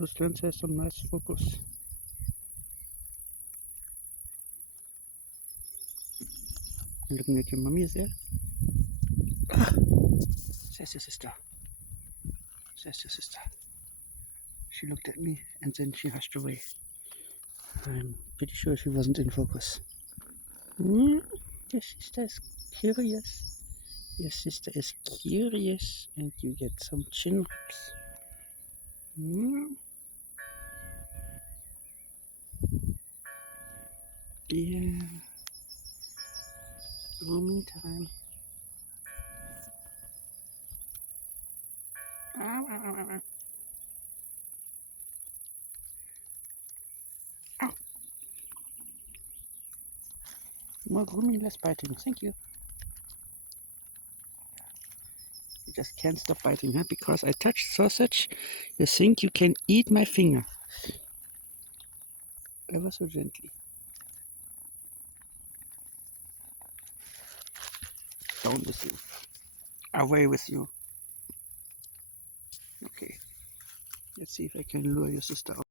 Those lens has some nice focus. I'm looking at your mommy, is there? Ah, says your sister. Says your sister. She looked at me and then she rushed away. I'm pretty sure she wasn't in focus. Your sister is curious. Your sister is curious and you get some chin ups. Yeah. Grooming time. More grooming, less biting. Thank you. You just can't stop biting, huh? Because I touched sausage, you think you can eat my finger. Ever so gently. Down with you. Away with you. Okay. Let's see if I can lure your sister out.